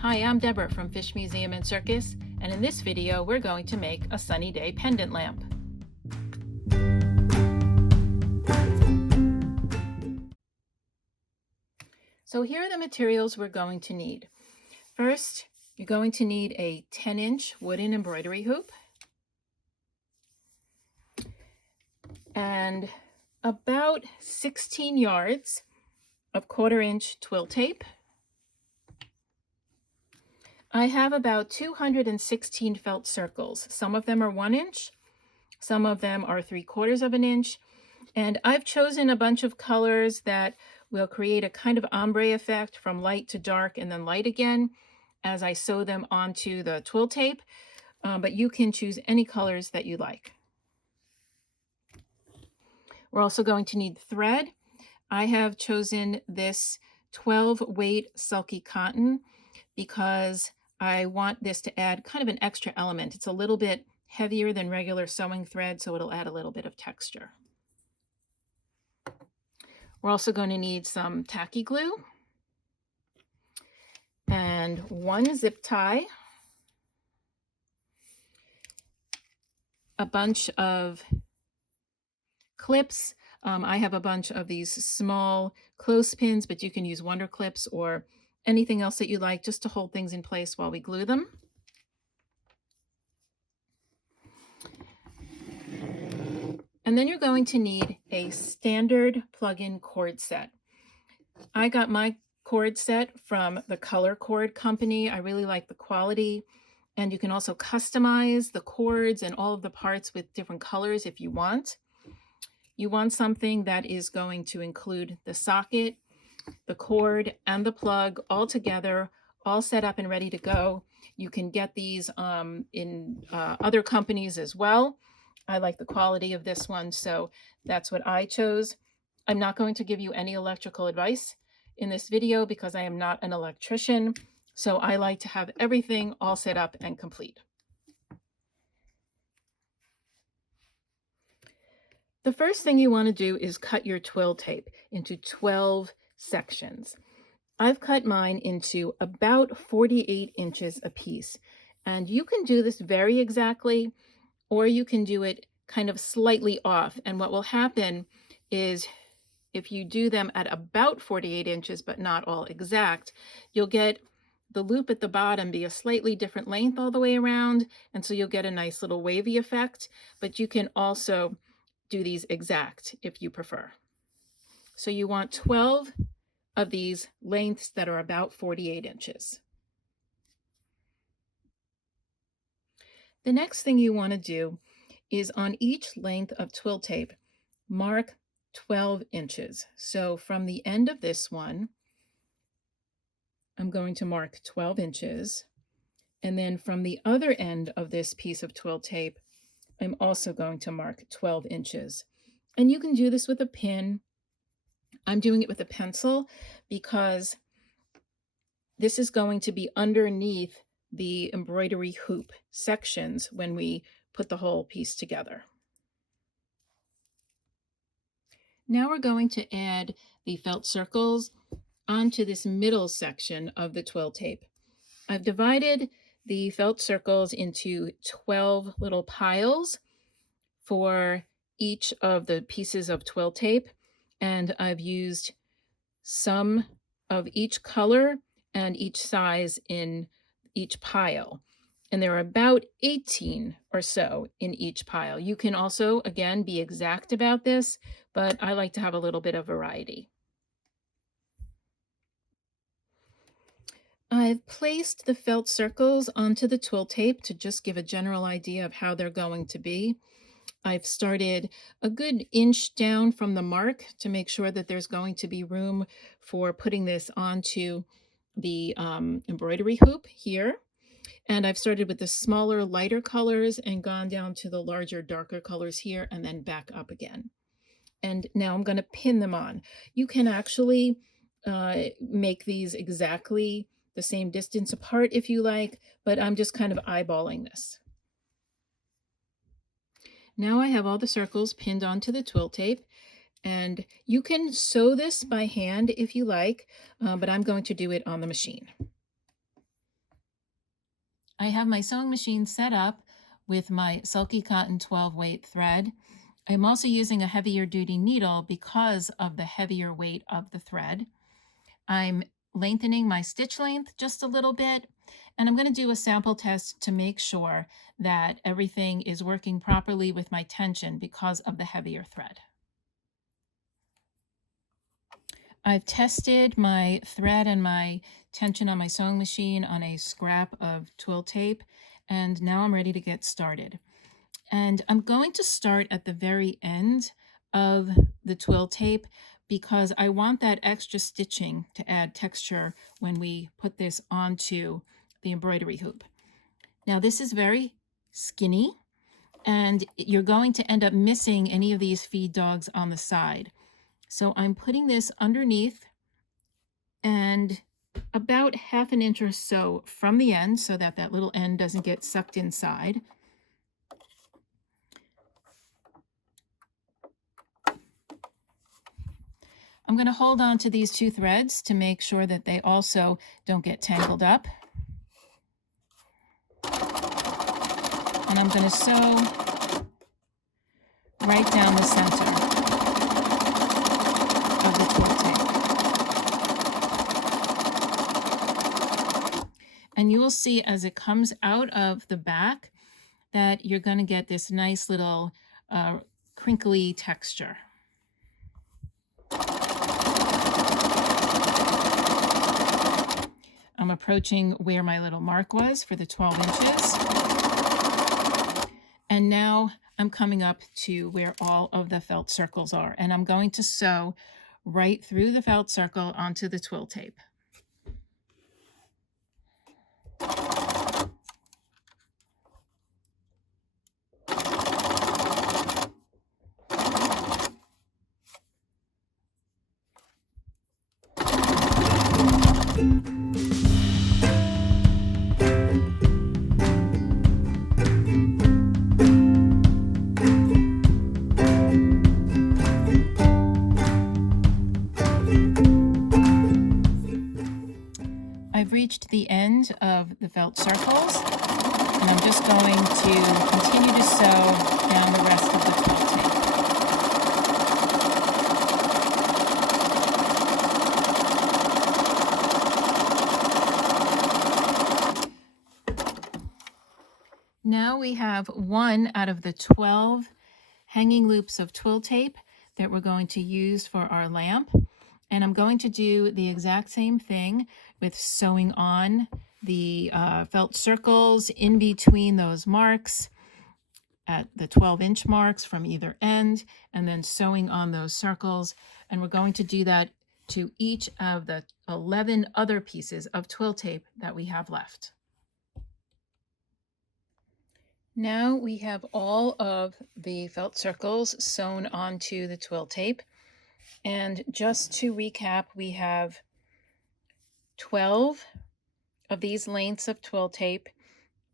Hi, I'm Deborah from Fish Museum and Circus, and in this video we're going to make a sunny day pendant lamp. So here are the materials we're going to need. First, you're going to need a 10-inch wooden embroidery hoop and about 16 yards of 1/4-inch twill tape. I have about 216 felt circles. Some of them are 1 inch, some of them are 3/4 of an inch, and I've chosen a bunch of colors that will create a kind of ombre effect from light to dark and then light again as I sew them onto the twill tape, but you can choose any colors that you like. We're also going to need thread. I have chosen this 12 weight sulky cotton because I want this to add kind of an extra element. It's a little bit heavier than regular sewing thread, so it'll add a little bit of texture. We're also going to need some tacky glue and 1 zip tie, a bunch of clips. I have a bunch of these small clothespins, but you can use Wonder Clips or anything else that you like just to hold things in place while we glue them. And then you're going to need a standard plug-in cord set. I got my cord set from the Color Cord Company. I really like the quality. And you can also customize the cords and all of the parts with different colors if you want. You want something that is going to include the socket, the cord, and the plug all together, all set up and ready to go. You can get these in other companies as well. I like the quality of this one, so that's what I chose. I'm not going to give you any electrical advice in this video because I am not an electrician, so I like to have everything all set up and complete. The first thing you want to do is cut your twill tape into 12 sections. I've cut mine into about 48 inches a piece, and you can do this very exactly, or you can do it kind of slightly off. And what will happen is if you do them at about 48 inches, but not all exact, you'll get the loop at the bottom be a slightly different length all the way around. And so you'll get a nice little wavy effect, but you can also do these exact if you prefer. So you want 12 of these lengths that are about 48 inches. The next thing you want to do is on each length of twill tape, mark 12 inches. So from the end of this one, I'm going to mark 12 inches. And then from the other end of this piece of twill tape, I'm also going to mark 12 inches. And you can do this with a pin. I'm doing it with a pencil because this is going to be underneath the embroidery hoop sections when we put the whole piece together. Now we're going to add the felt circles onto this middle section of the twill tape. I've divided the felt circles into 12 little piles for each of the pieces of twill tape, and I've used some of each color and each size in each pile. And there are about 18 or so in each pile. You can also, again, be exact about this, but I like to have a little bit of variety. I've placed the felt circles onto the twill tape to just give a general idea of how they're going to be. I've started a good inch down from the mark to make sure that there's going to be room for putting this onto the embroidery hoop here. And I've started with the smaller, lighter colors and gone down to the larger, darker colors here and then back up again. And now I'm going to pin them on. You can actually make these exactly the same distance apart if you like, but I'm just kind of eyeballing this. Now I have all the circles pinned onto the twill tape, and you can sew this by hand if you like, but I'm going to do it on the machine. I have my sewing machine set up with my Sulky Cotton 12 weight thread. I'm also using a heavier duty needle because of the heavier weight of the thread. I'm lengthening my stitch length just a little bit, and I'm going to do a sample test to make sure that everything is working properly with my tension because of the heavier thread. I've tested my thread and my tension on my sewing machine on a scrap of twill tape, and now I'm ready to get started. And I'm going to start at the very end of the twill tape because I want that extra stitching to add texture when we put this onto the embroidery hoop. Now this is very skinny, and you're going to end up missing any of these feed dogs on the side. So I'm putting this underneath and about 1/2 inch or so from the end so that that little end doesn't get sucked inside. I'm going to hold on to these 2 threads to make sure that they also don't get tangled up. And I'm going to sew right down the center of the twill tape. And you will see as it comes out of the back that you're going to get this nice little crinkly texture. I'm approaching where my little mark was for the 12 inches. And now I'm coming up to where all of the felt circles are. And I'm going to sew right through the felt circle onto the twill tape. I've reached the end of the felt circles, and I'm just going to continue to sew down the rest of the twill tape. Now we have 1 out of the 12 hanging loops of twill tape that we're going to use for our lamp. And I'm going to do the exact same thing with sewing on the felt circles in between those marks at the 12-inch marks from either end, and then sewing on those circles. And we're going to do that to each of the 11 other pieces of twill tape that we have left. Now we have all of the felt circles sewn onto the twill tape. And just to recap, we have 12 of these lengths of twill tape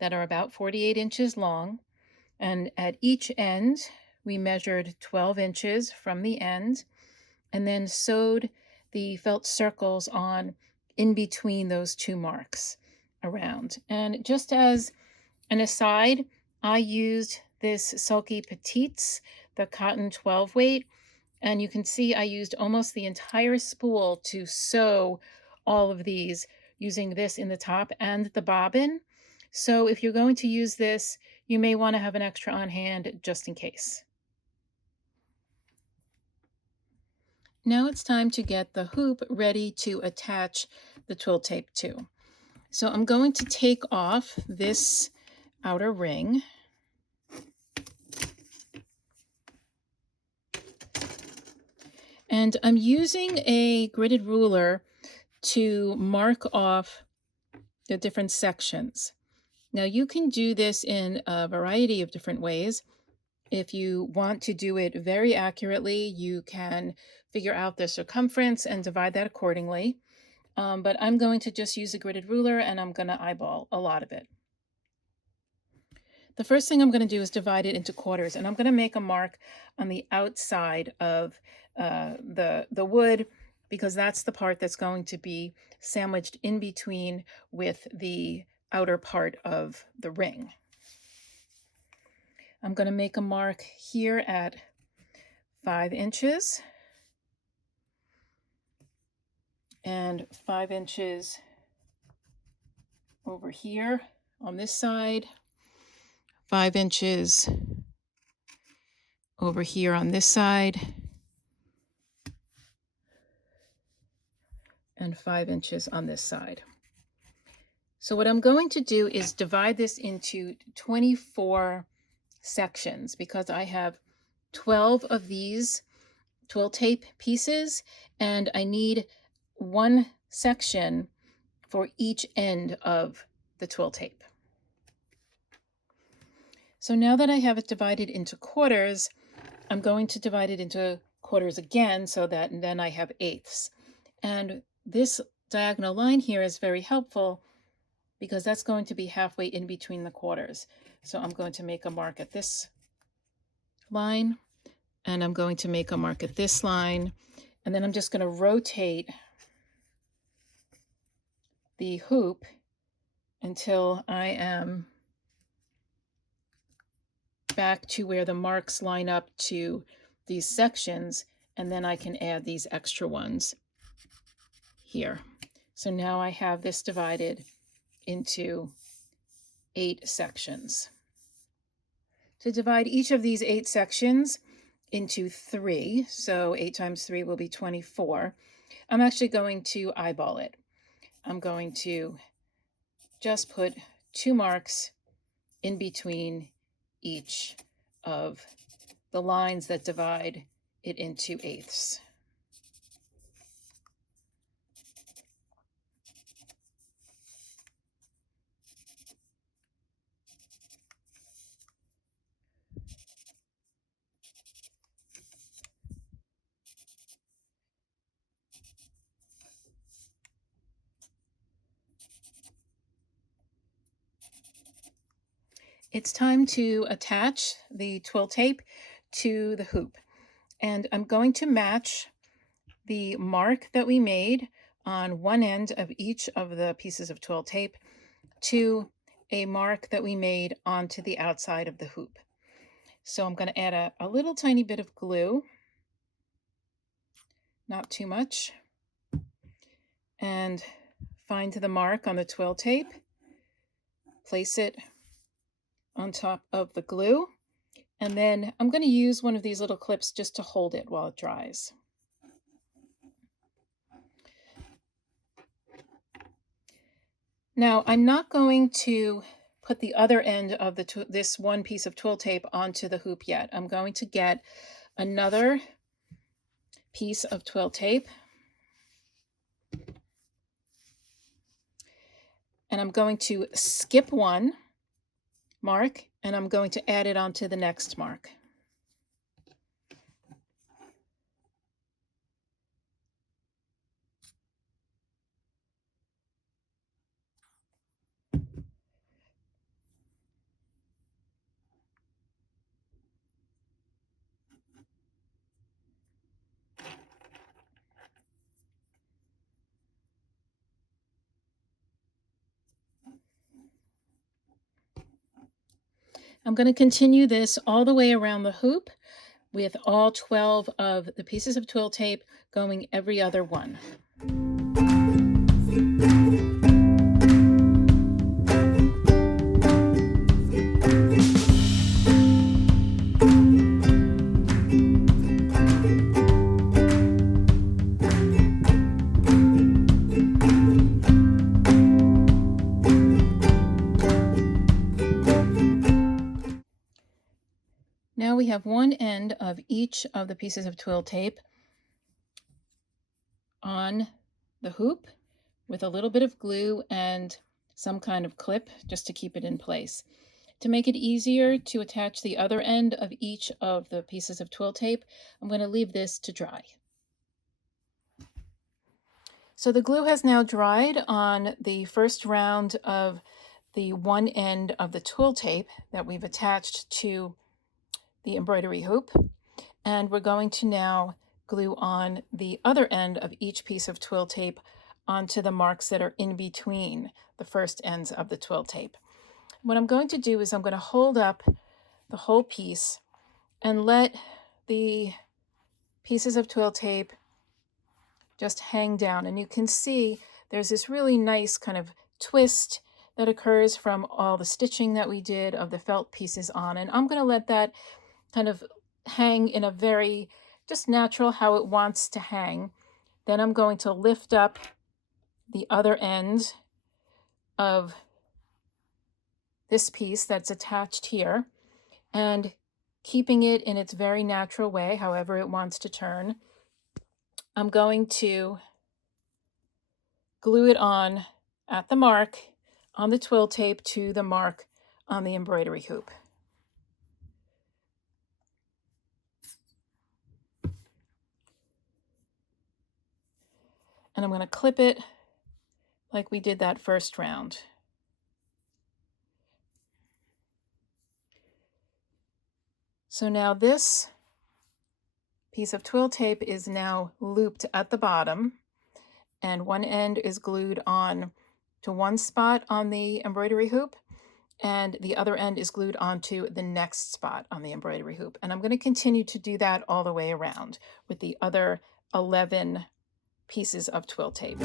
that are about 48 inches long. And at each end, we measured 12 inches from the end and then sewed the felt circles on in between those 2 marks around. And just as an aside, I used this Sulky Petites, the cotton 12 weight. And you can see I used almost the entire spool to sew all of these using this in the top and the bobbin. So if you're going to use this, you may want to have an extra on hand just in case. Now it's time to get the hoop ready to attach the twill tape to. So I'm going to take off this outer ring. And I'm using a gridded ruler to mark off the different sections. Now you can do this in a variety of different ways. If you want to do it very accurately, you can figure out the circumference and divide that accordingly. But I'm going to just use a gridded ruler, and I'm going to eyeball a lot of it. The first thing I'm going to do is divide it into quarters, and I'm going to make a mark on the outside of the wood, because that's the part that's going to be sandwiched in between with the outer part of the ring. I'm going to make a mark here at 5 inches and 5 inches over here on this side, 5 inches over here on this side, and 5 inches on this side. So what I'm going to do is divide this into 24 sections because I have 12 of these twill tape pieces and I need one section for each end of the twill tape. So now that I have it divided into quarters, I'm going to divide it into quarters again so that then I have eighths. And this diagonal line here is very helpful because that's going to be halfway in between the quarters. So I'm going to make a mark at this line, and I'm going to make a mark at this line, and then I'm just going to rotate the hoop until I am back to where the marks line up to these sections, and then I can add these extra ones here. So now I have this divided into 8 sections. To divide each of these 8 sections into 3, so 8 times 3 will be 24, I'm actually going to eyeball it. I'm going to just put 2 marks in between each of the lines that divide it into eighths. It's time to attach the twill tape to the hoop. And I'm going to match the mark that we made on one end of each of the pieces of twill tape to a mark that we made onto the outside of the hoop. So I'm going to add a little tiny bit of glue, not too much, and find the mark on the twill tape, place it on top of the glue, and then I'm going to use one of these little clips just to hold it while it dries. Now, I'm not going to put the other end of this one piece of twill tape onto the hoop yet. I'm going to get another piece of twill tape, and I'm going to skip one mark, and I'm going to add it onto the next mark. I'm going to continue this all the way around the hoop with all 12 of the pieces of twill tape going every other one. Now we have one end of each of the pieces of twill tape on the hoop with a little bit of glue and some kind of clip just to keep it in place. To make it easier to attach the other end of each of the pieces of twill tape, I'm going to leave this to dry. So the glue has now dried on the first round of the one end of the twill tape that we've attached to the embroidery hoop, and we're going to now glue on the other end of each piece of twill tape onto the marks that are in between the first ends of the twill tape. What I'm going to do is I'm going to hold up the whole piece and let the pieces of twill tape just hang down. And you can see there's this really nice kind of twist that occurs from all the stitching that we did of the felt pieces on. And I'm going to let that kind of hang in a very just natural how it wants to hang. Then I'm going to lift up the other end of this piece that's attached here and keeping it in its very natural way, however it wants to turn. I'm going to glue it on at the mark on the twill tape to the mark on the embroidery hoop. And I'm going to clip it like we did that first round. So now this piece of twill tape is now looped at the bottom, and one end is glued on to one spot on the embroidery hoop, and the other end is glued onto the next spot on the embroidery hoop. And I'm going to continue to do that all the way around with the other 11 pieces of twill tape.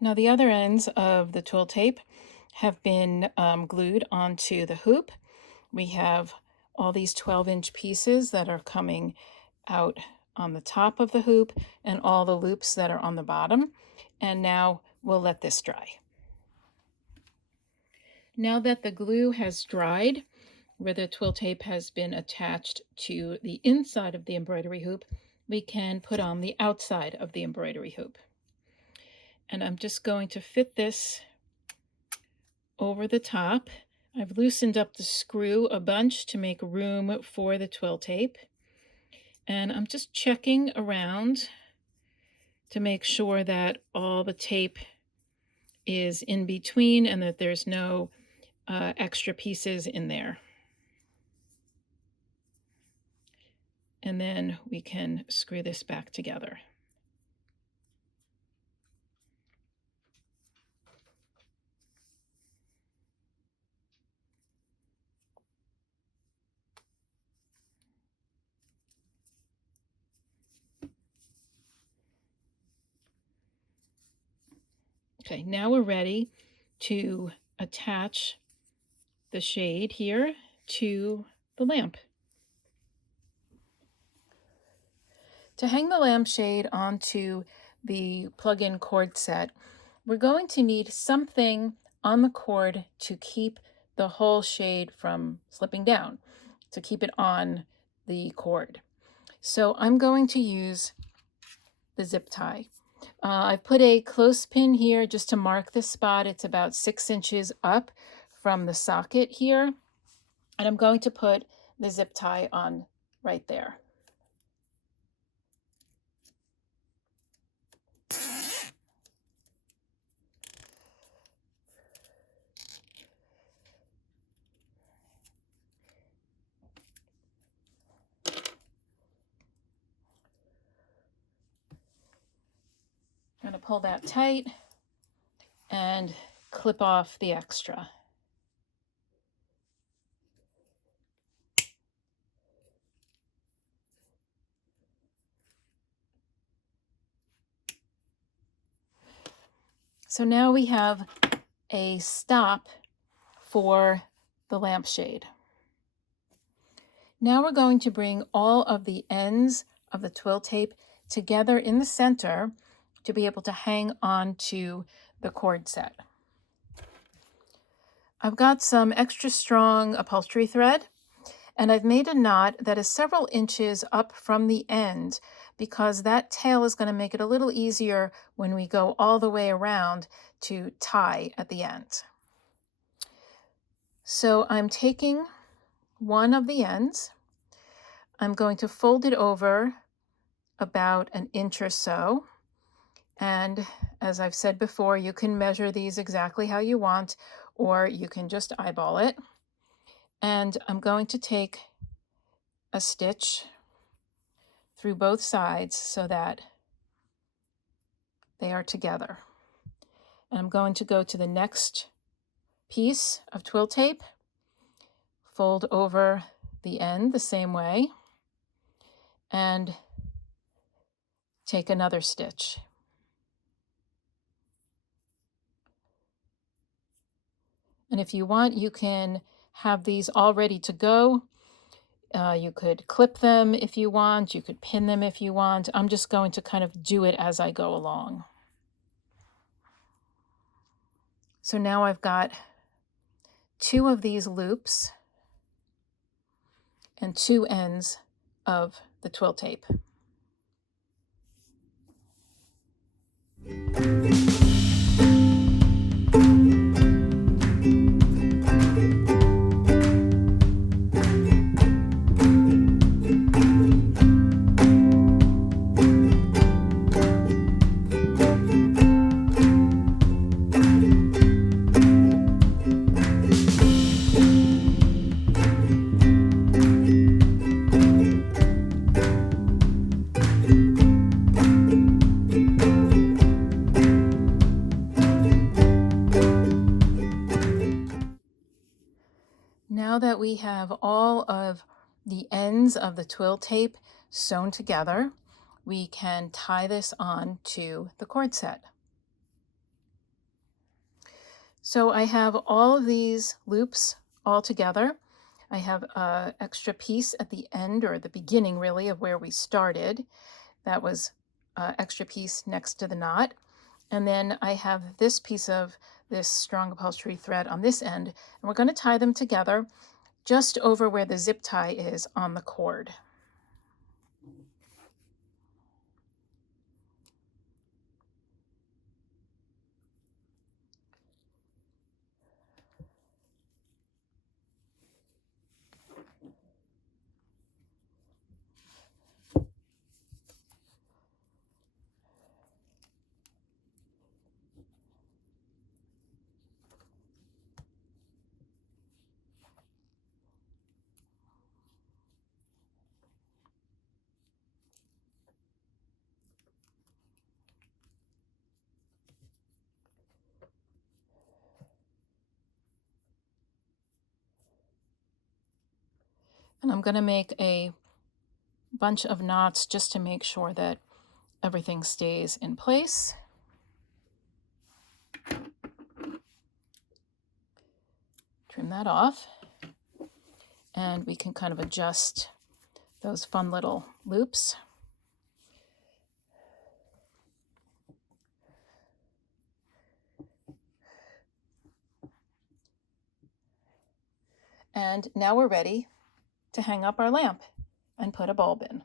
Now the other ends of the twill tape have been glued onto the hoop. We have all these 12-inch pieces that are coming out on the top of the hoop and all the loops that are on the bottom. And now we'll let this dry. Now that the glue has dried, where the twill tape has been attached to the inside of the embroidery hoop, we can put on the outside of the embroidery hoop. And I'm just going to fit this over the top. I've loosened up the screw a bunch to make room for the twill tape. And I'm just checking around to make sure that all the tape is in between and that there's no extra pieces in there. And then we can screw this back together. Okay, now we're ready to attach the shade here to the lamp. To hang the lampshade onto the plug-in cord set, we're going to need something on the cord to keep the whole shade from slipping down, to keep it on the cord. So I'm going to use the zip tie. I've put a clothespin here just to mark the spot. It's about 6 inches up from the socket here. And I'm going to put the zip tie on right there. I'm going to pull that tight and clip off the extra. So now we have a stop for the lampshade. Now we're going to bring all of the ends of the twill tape together in the center to be able to hang on to the cord set. I've got some extra strong upholstery thread, and I've made a knot that is several inches up from the end because that tail is going to make it a little easier when we go all the way around to tie at the end. So I'm taking one of the ends, I'm going to fold it over about an inch or so. And as I've said before, you can measure these exactly how you want, or you can just eyeball it. And I'm going to take a stitch through both sides so that they are together. And I'm going to go to the next piece of twill tape, fold over the end the same way, and take another stitch. And if you want, you can have these all ready to go. You could clip them if you want, you could pin them if you want. I'm just going to kind of do it as I go along. So now I've got 2 of these loops and 2 ends of the twill tape. Now that we have all of the ends of the twill tape sewn together, we can tie this on to the cord set. So I have all of these loops all together. I have an extra piece at the end, or the beginning really, of where we started. That was an extra piece next to the knot. And then I have this piece of this strong upholstery thread on this end, and we're going to tie them together just over where the zip tie is on the cord. And I'm going to make a bunch of knots just to make sure that everything stays in place. Trim that off, and we can kind of adjust those fun little loops. And now we're ready to hang up our lamp and put a bulb in.